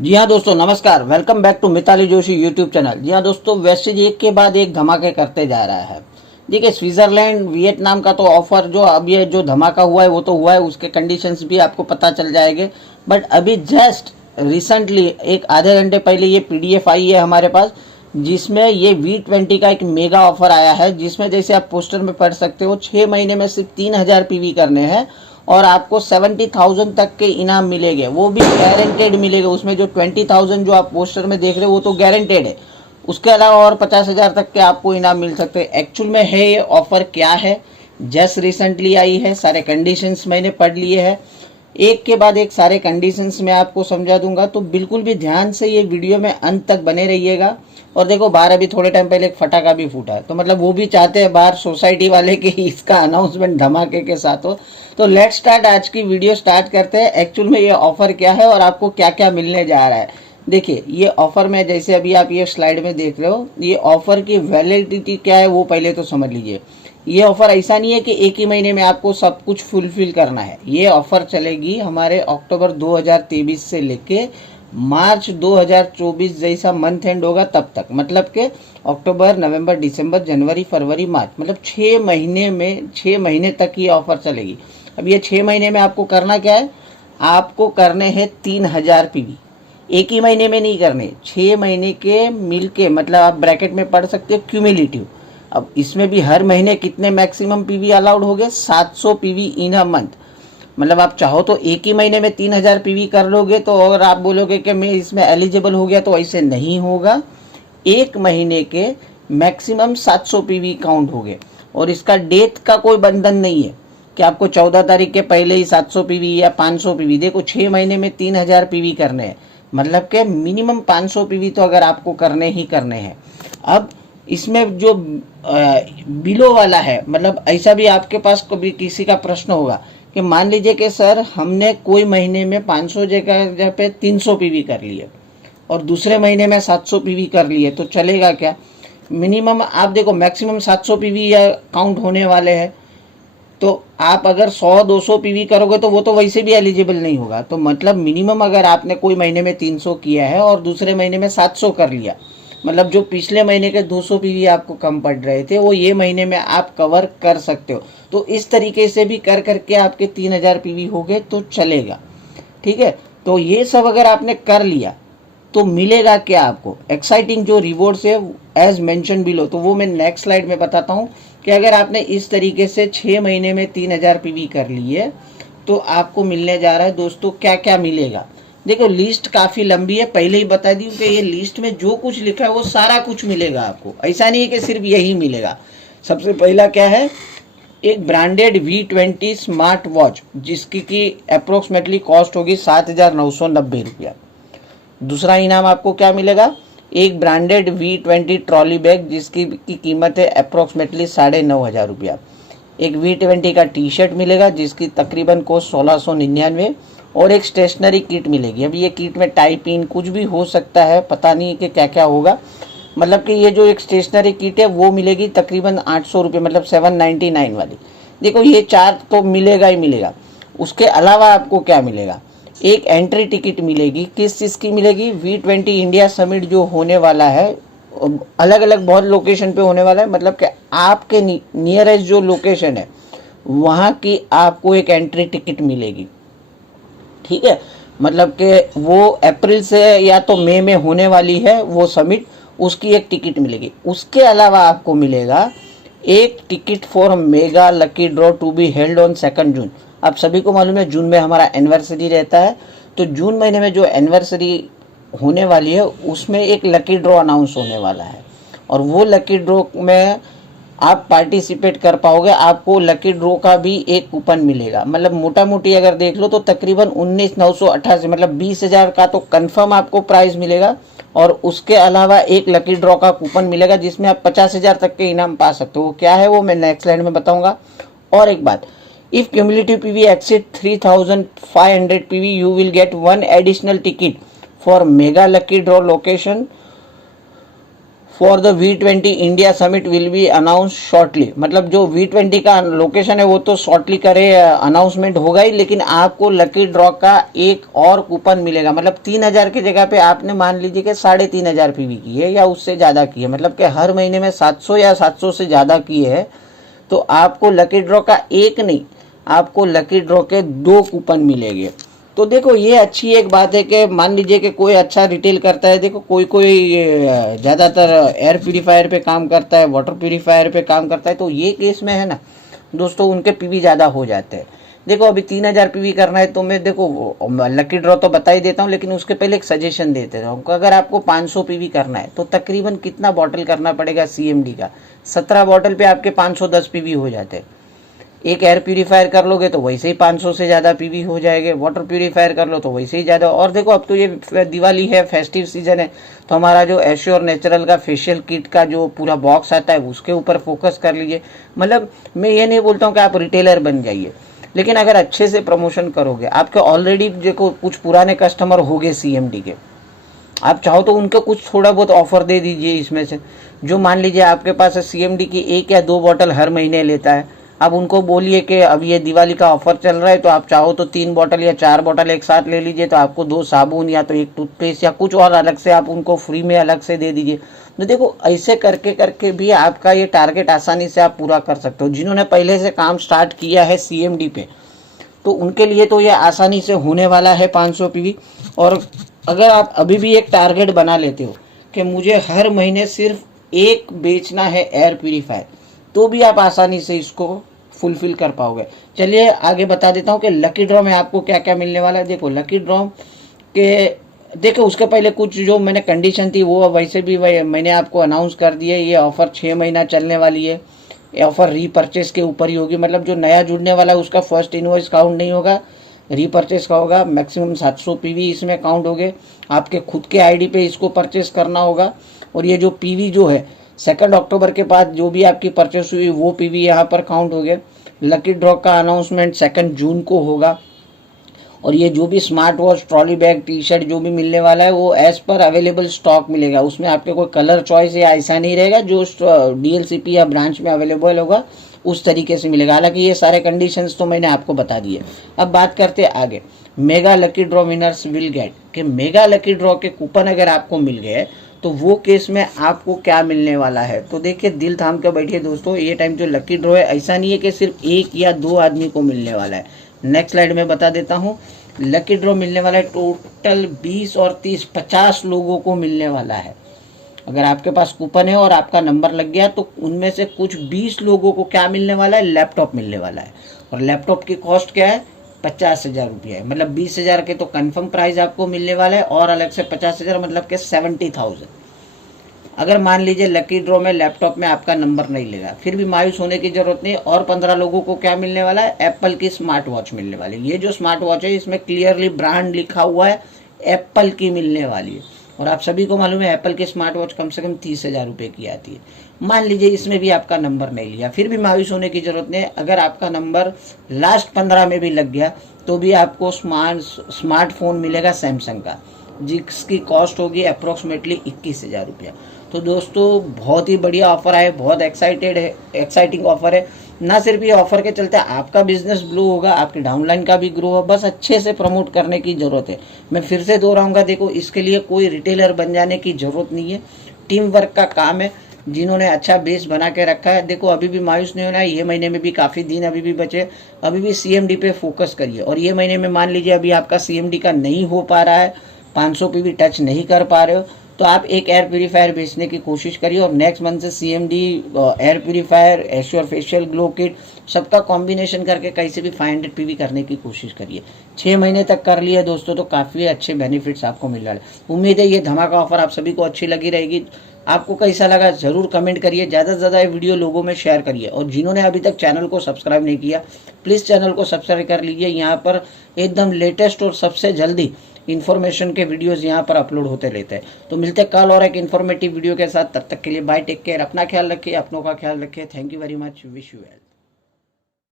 जी हाँ दोस्तों, नमस्कार। Welcome back to Mitali Joshi YouTube channel. जी हाँ दोस्तों, वेस्टेज एक के बाद एक धमाके करते जा रहा है। देखिए, स्विट्जरलैंड वियतनाम का तो ऑफर जो अब ये जो धमाका हुआ है वो तो हुआ है, उसके कंडीशंस भी आपको पता चल जाएंगे। बट अभी जस्ट रिसेंटली एक आधे घंटे पहले ये पीडीएफ आई है हमारे पास, जिसमें ये V20 का एक मेगा ऑफर आया है, जिसमें जैसे आप पोस्टर में पढ़ सकते हो 6 महीने में सिर्फ 3000 पीवी करने हैं और आपको 70,000 तक के इनाम मिलेंगे, वो भी गारंटेड मिलेगा। उसमें जो 20,000 जो आप पोस्टर में देख रहे हो वो तो गारंटेड है, उसके अलावा और 50,000 तक के आपको इनाम मिल सकते हैं। एक्चुअल में है ये ऑफर क्या है, जस्ट रिसेंटली आई है, सारे कंडीशंस मैंने पढ़ लिए हैं, एक के बाद एक सारे कंडीशंस मैं आपको समझा दूंगा। तो बिल्कुल भी ध्यान से ये वीडियो में अंत तक बने रहिएगा। और देखो, बाहर अभी थोड़े टाइम पहले एक फटाका भी फूटा है, तो मतलब वो भी चाहते हैं बाहर सोसाइटी वाले कि इसका अनाउंसमेंट धमाके के साथ हो। तो लेट्स स्टार्ट, आज की वीडियो स्टार्ट करते हैं। एक्चुअल में ये ऑफर क्या है और आपको क्या क्या मिलने जा रहा है। देखिए, ये ऑफर में जैसे अभी आप ये स्लाइड में देख रहे हो, ये ऑफर की वैलिडिटी क्या है वो पहले तो समझ लीजिए। ये ऑफर ऐसा नहीं है कि एक ही महीने में आपको सब कुछ फुलफिल करना है। ये ऑफर चलेगी हमारे अक्टूबर 2023 से लेके मार्च 2024 जैसा मंथ एंड होगा तब तक, मतलब कि अक्टूबर, नवंबर, दिसंबर, जनवरी, फरवरी, मार्च, मतलब 6 महीने में 6 महीने तक ये ऑफर चलेगी। अब ये 6 महीने में आपको करना क्या है, आपको करने हैं 3000 पीवी। एक ही महीने में नहीं करने, 6 महीने के मिल के, मतलब आप ब्रैकेट में पढ़ सकते हो क्यूमुलेटिव। अब इसमें भी हर महीने कितने मैक्सिमम पीवी अलाउड हो गए, 700 पीवी इन अ मंथ। मतलब आप चाहो तो एक ही महीने में 3000 पीवी कर लोगे, तो अगर आप बोलोगे कि मैं इसमें एलिजिबल हो गया, तो ऐसे नहीं होगा। एक महीने के मैक्सिमम 700 पीवी काउंट हो गए। और इसका डेट का कोई बंधन नहीं है कि आपको 14 तारीख के पहले ही 700 पीवी या 500 पीवी। देखो, 6 महीने में 3000 पीवी करने हैं, मतलब कि मिनिमम 500 पीवी तो अगर आपको करने ही करने हैं। अब इसमें जो बिलो वाला है, मतलब ऐसा भी आपके पास कभी किसी का प्रश्न होगा कि मान लीजिए कि सर हमने कोई महीने में 500 जगह पे 300 पीवी कर लिए और दूसरे महीने में 700 पीवी कर लिए, तो चलेगा क्या। मिनिमम आप देखो, मैक्सिमम 700 पीवी या काउंट होने वाले हैं, तो आप अगर 100-200 पीवी करोगे तो वो तो वैसे भी एलिजिबल नहीं होगा। तो मतलब मिनिमम अगर आपने कोई महीने में 300 किया है और दूसरे महीने में 700 कर लिया, मतलब जो पिछले महीने के 200 पीवी आपको कम पड़ रहे थे वो ये महीने में आप कवर कर सकते हो। तो इस तरीके से भी कर करके आपके 3000 पीवी हो गए तो चलेगा, ठीक है। तो ये सब अगर आपने कर लिया तो मिलेगा क्या आपको, एक्साइटिंग जो रिवॉर्ड्स है एज मेंशन बिलो, तो वो मैं नेक्स्ट स्लाइड में बताता हूँ कि अगर आपने इस तरीके से 6 महीने में 3000 पीवी कर लिए तो आपको मिलने जा रहा है दोस्तों क्या क्या मिलेगा। देखो, लिस्ट काफ़ी लंबी है, पहले ही बता दी कि ये लिस्ट में जो कुछ लिखा है वो सारा कुछ मिलेगा आपको, ऐसा नहीं है कि सिर्फ यही मिलेगा। सबसे पहला क्या है, एक ब्रांडेड V20 स्मार्ट वॉच, जिसकी की अप्रोक्सीमेटली कॉस्ट होगी 7,990 रुपया। दूसरा इनाम आपको क्या मिलेगा, एक ब्रांडेड V20 ट्रॉली बैग, जिसकी की कीमत है अप्रोक्सीमेटली 9,500 रुपया। एक V20 का टी शर्ट मिलेगा, जिसकी तकरीबन कॉस्ट 1699, और एक स्टेशनरी किट मिलेगी। अब ये किट में टाइप इन कुछ भी हो सकता है, पता नहीं कि क्या क्या होगा। मतलब कि ये जो एक स्टेशनरी किट है वो मिलेगी तकरीबन 800 रुपये, मतलब 799 वाली। देखो, ये चार तो मिलेगा ही मिलेगा। उसके अलावा आपको क्या मिलेगा, एक एंट्री टिकट मिलेगी। किस चीज़ की मिलेगी, V20 इंडिया समिट जो होने वाला है, अलग अलग बहुत लोकेशन पे होने वाला है, मतलब कि आपके नियरेस्ट जो लोकेशन है वहाँ की आपको एक एंट्री टिकट मिलेगी, ठीक है। मतलब कि वो अप्रैल से या तो मई में होने वाली है वो समिट, उसकी एक टिकट मिलेगी। उसके अलावा आपको मिलेगा एक ticket for mega lucky draw to be held on 2 जून। आप सभी को मालूम है जून में हमारा एनिवर्सरी रहता है, तो जून महीने में जो एनिवर्सरी होने वाली है उसमें एक लकी ड्रॉ अनाउंस होने वाला है, और वो लकी ड्रॉ में आप पार्टिसिपेट कर पाओगे। आपको लकी ड्रॉ का भी एक कूपन मिलेगा, मतलब मोटा मोटी अगर देख लो तो तकरीबन 19,988, मतलब 20,000 का तो कंफर्म आपको प्राइस मिलेगा। और उसके अलावा एक लकी ड्रॉ का कूपन मिलेगा जिसमें आप 50,000 तक के इनाम पा सकते हो। क्या है वो मैं नेक्स्ट स्लाइड में बताऊंगा। और एक बात, if cumulative PV exceed 3,500 PV you will get 1 additional ticket for mega lucky draw location for the V20 India summit will be announce shortly. मतलब जो V20 का लोकेशन है वो तो शॉर्टली करे अनाउंसमेंट होगा ही, लेकिन आपको लकी ड्रॉ का एक और कूपन मिलेगा। मतलब 3000 की जगह पे आपने मान लीजिए कि 3500 पीवी की है या उससे ज़्यादा की है, मतलब कि हर महीने में 700 या 700 से ज़्यादा की है, तो आपको लकी ड्रॉ का एक नहीं, आपको लकी ड्रॉ के 2 कूपन मिलेंगे। तो देखो ये अच्छी एक बात है कि मान लीजिए कि कोई अच्छा रिटेल करता है, देखो कोई ज़्यादातर एयर प्यूरीफायर पे काम करता है, वाटर प्यूरीफायर पे काम करता है, तो ये केस में है ना दोस्तों उनके पीवी ज़्यादा हो जाते हैं। देखो अभी 3000 पीवी करना है तो मैं देखो लकी ड्रॉ तो बता ही देता हूँ, लेकिन उसके पहले एक सजेशन देते रहूँ। अगर आपको 500 पीवी करना है तो तकरीबन कितना बॉटल करना पड़ेगा CMD का, 17 बॉटल पे आपके 510 पीवी हो जाते हैं। एक एयर प्यूरीफायर कर लोगे तो वैसे ही 500 से ज़्यादा पीवी हो जाएंगे, वाटर प्यूरीफायर कर लो तो वैसे ही ज़्यादा। और देखो अब तो ये दिवाली है, फेस्टिव सीजन है, तो हमारा जो एश्योर नेचुरल का फेशियल किट का जो पूरा बॉक्स आता है उसके ऊपर फोकस कर लीजिए। मतलब मैं ये नहीं बोलता हूँ कि आप रिटेलर बन जाइए, लेकिन अगर अच्छे से प्रमोशन करोगे, आपके ऑलरेडी देखो कुछ पुराने कस्टमर हो गए CMD के, आप चाहो तो उनको कुछ थोड़ा बहुत ऑफर दे दीजिए इसमें से। जो मान लीजिए आपके पास CMD की 1 या 2 बॉटल हर महीने लेता है, आप उनको बोलिए कि अब ये दिवाली का ऑफर चल रहा है तो आप चाहो तो 3 बॉटल या 4 बॉटल एक साथ ले लीजिए, तो आपको 2 साबुन या तो 1 टूथपेस्ट या कुछ और अलग से आप उनको फ्री में अलग से दे दीजिए। तो देखो ऐसे करके करके भी आपका ये टारगेट आसानी से आप पूरा कर सकते हो। जिन्होंने पहले से काम स्टार्ट किया है CMD पे, तो उनके लिए तो ये आसानी से होने वाला है 500 पीवी। और अगर आप अभी भी एक टारगेट बना लेते हो कि मुझे हर महीने सिर्फ एक बेचना है एयर प्यूरीफायर, तो भी आप आसानी से इसको फुलफिल कर पाओगे। चलिए आगे बता देता हूँ कि लकी ड्रॉ में आपको क्या क्या मिलने वाला है। देखो लकी ड्रॉ के देखो उसके पहले कुछ जो मैंने कंडीशन थी वो वैसे भी मैंने आपको अनाउंस कर दिया। ये ऑफ़र 6 महीना चलने वाली है। ये ऑफ़र रीपर्चेस के ऊपर ही होगी, मतलब जो नया जुड़ने वाला है उसका फर्स्ट इनवॉइस काउंट नहीं होगा, रीपर्चेस का होगा। मैक्सिमम 700 पीवी इसमें काउंट होंगे, आपके खुद के आईडी पे इसको परचेस करना होगा। और ये जो पीवी जो है 2 अक्टूबर के बाद जो भी आपकी परचेस हुई वो पीवी यहाँ पर काउंट हो गए। लकी ड्रॉ का अनाउंसमेंट 2 जून को होगा। और ये जो भी smart watch, trolley bag, T-shirt जो भी मिलने वाला है वो एज पर अवेलेबल स्टॉक मिलेगा। उसमें आपके कोई कलर चॉइस या ऐसा नहीं रहेगा, जो DLCP या ब्रांच में अवेलेबल होगा उस तरीके से मिलेगा। हालांकि ये सारे कंडीशंस तो मैंने आपको बता दिए। अब बात करते हैं आगे। Mega lucky draw winners will get, कि मेगा लकी ड्रॉ के कूपन अगर आपको मिल गए तो वो केस में आपको क्या मिलने वाला है। तो देखिए दिल थाम के बैठिए दोस्तों, ये टाइम जो लकी ड्रॉ है ऐसा नहीं है कि सिर्फ 1 या 2 आदमी को मिलने वाला है। नेक्स्ट स्लाइड में बता देता हूँ। लकी ड्रॉ मिलने वाला है टोटल 20 और 30 50 लोगों को मिलने वाला है। अगर आपके पास कूपन है और आपका नंबर लग गया तो उनमें से कुछ 20 लोगों को क्या मिलने वाला है, लैपटॉप मिलने वाला है। और लैपटॉप की कॉस्ट क्या है, 50,000 रुपया है। मतलब 20,000 के तो कंफर्म प्राइस आपको मिलने वाला है, और अलग से 50,000 मतलब के 70,000। अगर मान लीजिए लकी ड्रॉ में लैपटॉप में आपका नंबर नहीं लेगा, फिर भी मायूस होने की जरूरत नहीं। और 15 लोगों को क्या मिलने वाला है, एप्पल की स्मार्ट वॉच मिलने वाली है। ये जो स्मार्ट वॉच है इसमें क्लियरली ब्रांड लिखा हुआ है, एप्पल की मिलने वाली है। और आप सभी को मालूम है एप्पल की स्मार्ट वॉच कम से कम 30,000 रुपये की आती है। मान लीजिए इसमें भी आपका नंबर नहीं लिया, फिर भी मायूस होने की जरूरत नहीं। अगर आपका नंबर लास्ट 15 में भी लग गया तो भी आपको स्मार्टफोन मिलेगा सैमसंग का, जिसकी कॉस्ट होगी अप्रोक्सीमेटली 21,000 रुपया। तो दोस्तों बहुत ही बढ़िया ऑफर है, बहुत एक्साइटिंग ऑफर है। ना सिर्फ ये ऑफर के चलते आपका बिजनेस ग्रो होगा, आपके डाउनलाइन का भी ग्रो होगा, बस अच्छे से प्रमोट करने की जरूरत है। मैं फिर से दोहराऊंगा, देखो इसके लिए कोई रिटेलर बन जाने की जरूरत नहीं है, टीम वर्क का काम है। जिन्होंने अच्छा बेस बना के रखा है, देखो अभी भी मायूस नहीं होना है। ये महीने में भी काफ़ी दिन अभी भी बचे, अभी भी CMD पे फोकस करिए। और ये महीने में मान लीजिए अभी आपका CMD का नहीं हो पा रहा है, 500 पे भी टच नहीं कर पा रहे हो, तो आप एक एयर प्यूरीफायर बेचने की कोशिश करिए। और नेक्स्ट मंथ से CMD, air purifier, assure facial glow kit, सबका कॉम्बिनेशन करके कहीं से भी 500 पीवी करने की कोशिश करिए। 6 महीने तक कर लिए दोस्तों तो काफ़ी अच्छे बेनिफिट्स आपको मिल रहा है। उम्मीद है ये धमाका ऑफर आप सभी को अच्छी लगी रहेगी। आपको कैसा लगा ज़रूर कमेंट करिए, ज़्यादा से ज़्यादा ये वीडियो लोगों में शेयर करिए। और जिन्होंने अभी तक चैनल को सब्सक्राइब नहीं किया, प्लीज़ चैनल को सब्सक्राइब कर लीजिए। यहाँ पर एकदम लेटेस्ट और सबसे जल्दी इन्फॉर्मेशन के वीडियोस यहाँ पर अपलोड होते रहते हैं। तो मिलते हैं कल और एक इन्फॉर्मेटिव वीडियो के साथ। तब तक के लिए बाय, टेक केयर, अपना ख्याल रखिए, अपनों का ख्याल रखिए। Thank you very much, wish you well.